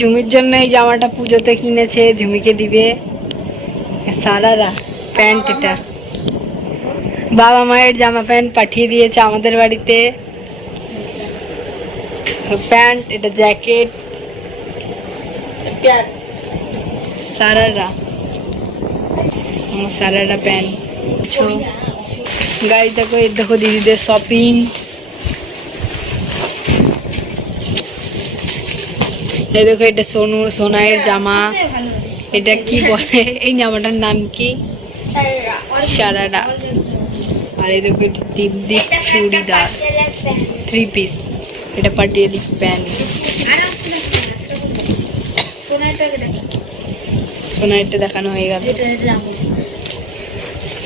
ঝুমির জন্য এই জামাটা পুজোতে কিনেছে ঝুমিকে দিবে। সারারা, প্যান্ট এটা। বাবা মায়ের জামা প্যান্ট পাঠিয়ে দিয়েছে আমাদের বাড়িতে। প্যান্ট, এটা জ্যাকেট। সারারা। আমার সারারা প্যান্ট গাড়ি দেখো, এই দেখো দিদিদের শপিং এই দেখো, এটা সোনু, সোনাইয়ের জামা। এটা কি বলে? এই জামাটার নাম কি? সারারা। আর এই দেখো, এটা দিদি চুড়িদার। থ্রি পিস এটা পাটিয়ালি প্যান্ট। সোনাইয়েরটা দেখানো হয়ে গেল।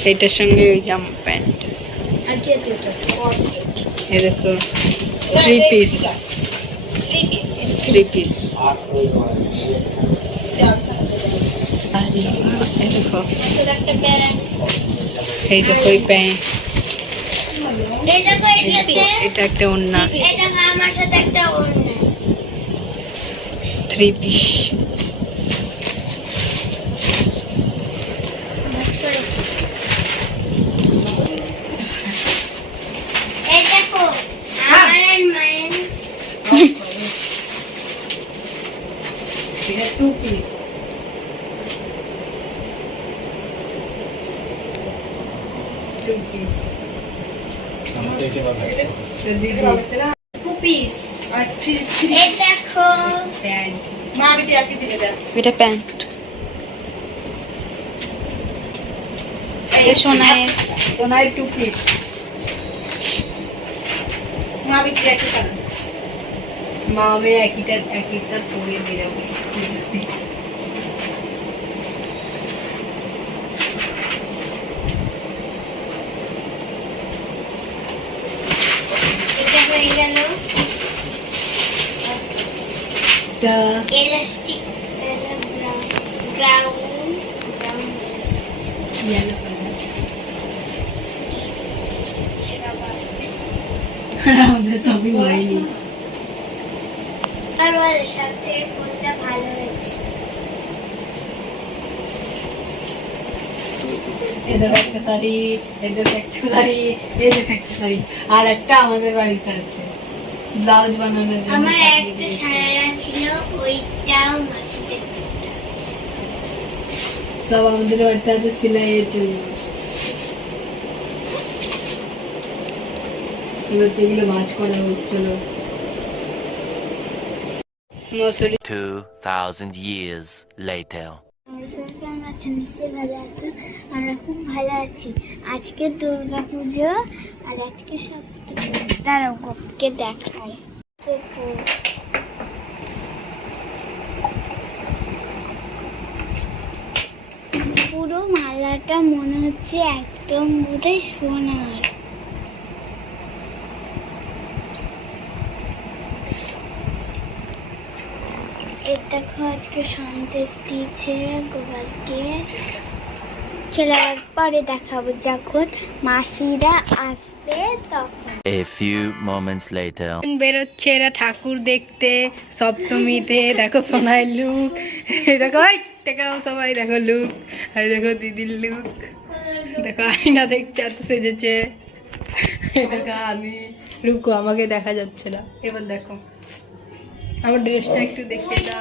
সেইটার সঙ্গে ওই জামা প্যান্ট। এই দেখো থ্রি পিস থ্রি পিস এই দেখো। এই দেখো। ওই প্যান্ট। এটা একটা অন্য থ্রি পিস এই দেখো আমার আর মায়ের এটা টু পিস টু পিস এই দেখো সোনায়। সোনায় টু পিস মা আমি একইটা একইটা পরে বেরোবো এটা হয়ে গেল তা এলাস্টিক গ্রাউন্ড গ্রাউন্ড ইয়েলো আমাদের শপিং হয়নি আর বলো সব থেকে কোনটা ভালো হয়েছে? এই একটা শাড়ি এই একটা শাড়ি এই একটা শাড়ি। আর একটা আমাদের বাড়িতে আছে। ব্লাউজ বানানোর জন্য আমার একটা। সারারা ছিল ওইটাও আছে সব আমাদের বাড়িতে আছে সেলাইয়ের জন্য এবার তো এগুলো ভাজ করা হচ্ছিল মসুরি 2,000 years later. আছেন নিশ্চয়ই ভালো আছো। আমরা খুব ভালো আছি। আজকে দুর্গা পুজো আর আজকে সব দাঁড়াও, গোপকে দেখায় পুরো মালাটা মনে হচ্ছে একদম বোধহয় সোনার। এর দেখো আজকে সন্দেশ দিয়েছে গোপালকে। চলে আবার পরে দেখাবো যখন মাসিরা আসবে তখন। A few moments later. বেরোচ্ছে এরা ঠাকুর দেখতে সপ্তমীতে। দেখো সোনাই লুক। দেখো ওই দেখাও সবাই দেখো লুক। এই দেখো দিদির লুক। দেখো আয়না দেখছে এত সেজেছে। দেখো আমি। লুকো আমাকে দেখা যাচ্ছে না। এবার দেখো। আমার ড্রেসটা একটু দেখিয়ে দাও।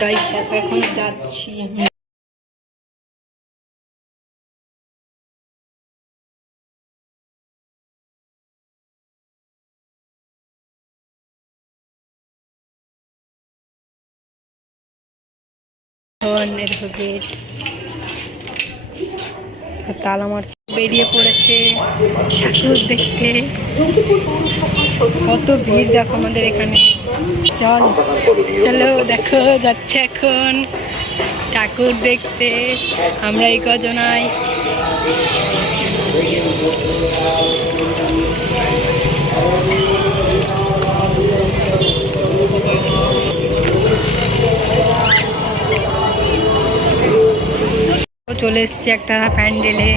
গাড়ি দেখো এখন যাচ্ছি আমি ধরনের গেট তালা মারছে, বেরিয়ে পড়েছে ঠাকুর দেখতে। কত ভিড় দেখো আমাদের এখানে। চল, চলো দেখো, যাচ্ছে এখন ঠাকুর দেখতে। আমরা এই কজনাই। চলে এসছি একটা প্যান্ডেলে।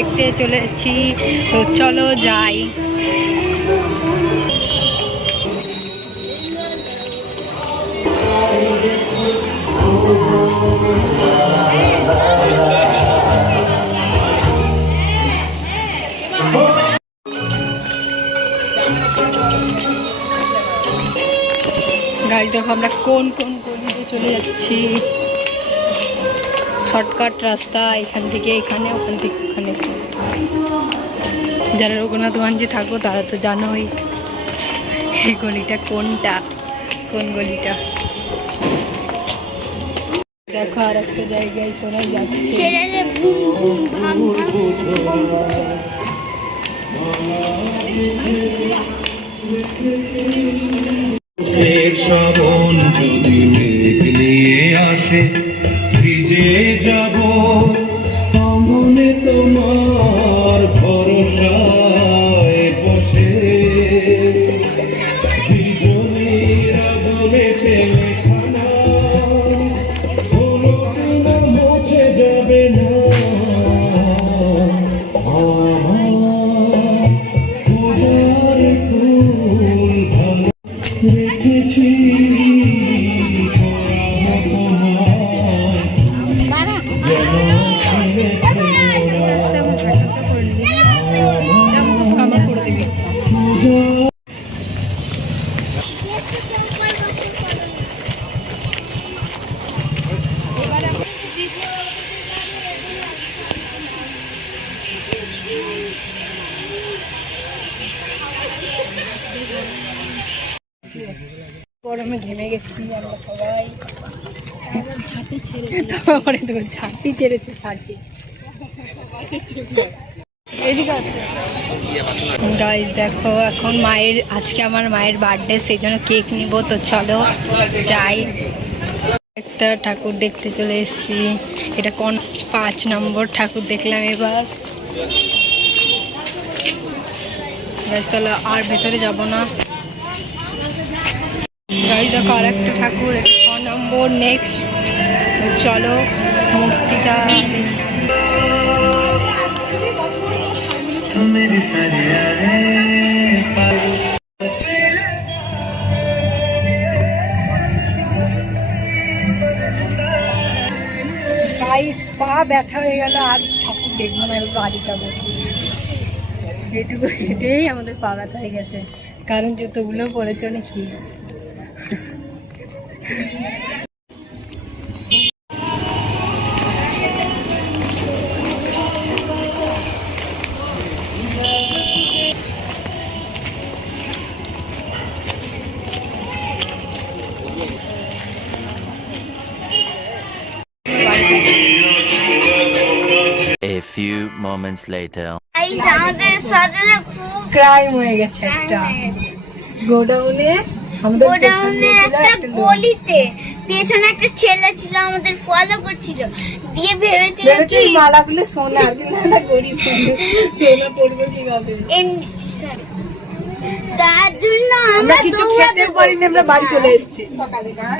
দেখতে চলে তো চলো যাই। গাড়ি দেখো আমরা কোন কোন গলিতে চলে যাচ্ছি। শর্টকাট রাস্তা, এখান থেকে এখানে, ওখান থেকে ওখানে। যারা রঘুনাথ রঘুনাথগঞ্জে থাকো, তারা তো জানোই এই গলিটা কোনটা, কোন গলিটা। দেখো আর একটা জায়গায় শোনা যাচ্ছে। গরমে ঘেমে গেছি আমরা সবাই। ঝাঁটি ছেড়ে তারপরে ঝাঁটি ছেড়েছে ঝাঁটি দেখো, এখন মায়ের, আজকে আমার মায়ের বার্থডে সেই জন্য কেক নিব, তো চলো যাই। একটা ঠাকুর দেখতে চলে এসেছি। এটা কোন? পাঁচ নম্বর ঠাকুর দেখলাম এবার। চলো আর ভেতরে যাব না। গাইজ দেখো আর একটা ঠাকুর ছ নম্বর নেক্সট চলো, মূর্তিটা পা ব্যথা হয়ে গেল আর দেখব না এবার বাড়ি যাব এটুকু, এটাই আমাদের পাড়াতে হয়ে গেছে। কারণ জুতোগুলো পড়েছে অনেক। Moments later. গাইস আমাদের সাথে না খুব ক্রাইম হয়ে গেছে একটা। গোডাউনে আমাদের গোডাউনে একটা গলিতে পেছনে একটা ছেলে ছিল আমাদের ফলো করছিল। দিয়ে ভেবেছিল ভেবেছি কি মালাগুলো সোনা কিন্তু না গরিব মানুষ, সোনা পড়বে কীভাবে? এম- sorry। তার জন্য আমরা কিছু দৌড়াতে খেতে পারিনি আমরা বাড়ি চলে এসেছি।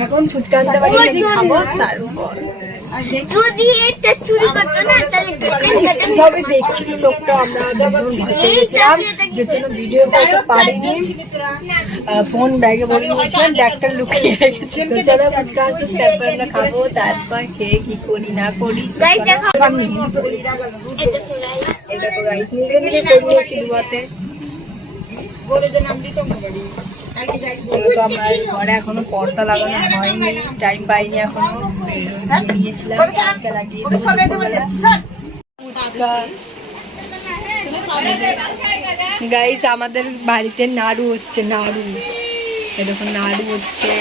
এখন ফুচকা আনতে পারি খাব তারপর যদি এটা চুরি করতো না তাহলে কেটে কেটে কীভাবে দেখছিল লোকটা আমরা যখন ভয় পেয়ে গেছিলাম যে জন্য ভিডিও করতে পারিনি ফোন ব্যাগে বলে নিয়েছিলাম ব্যাগটা লুকিয়ে রেখেছি তো চলো ফুচকা আনতে তারপর আমরা খাব তারপর খেয়ে কি করি না করি Guys, দেখো। আমি এই দেখো guys। এই দেখো গাইস নিজে নিজে করে নিয়েছি দুয়াতে তো আমার ঘরে এখনও পর্দা লাগানো হয়নি টাইম পাইনি এখনও। নিয়েছিলাম লাগিয়ে ফুচকা গাইস আমাদের বাড়িতে নাড়ু হচ্ছে নাড়ু। দেখো নাড়ু হচ্ছে।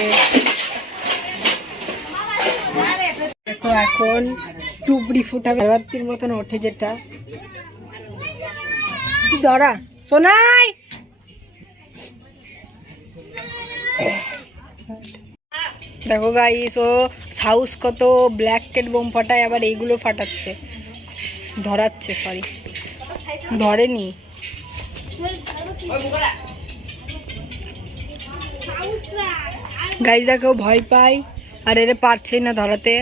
দেখো এখন টুবড়ি ফুটা মতন ওঠে যেটা। কি ধরা। সোনাই! দেখো গাইস ও সাউস কত ব্ল্যাক কেট বোম ফাটায়, আবার এইগুলো ফাটাচ্ছে। ধরাচ্ছে সরি ধরেনি। গাইস দেখো ভয় পায়, আর এরা পারছেই না ধরাতে।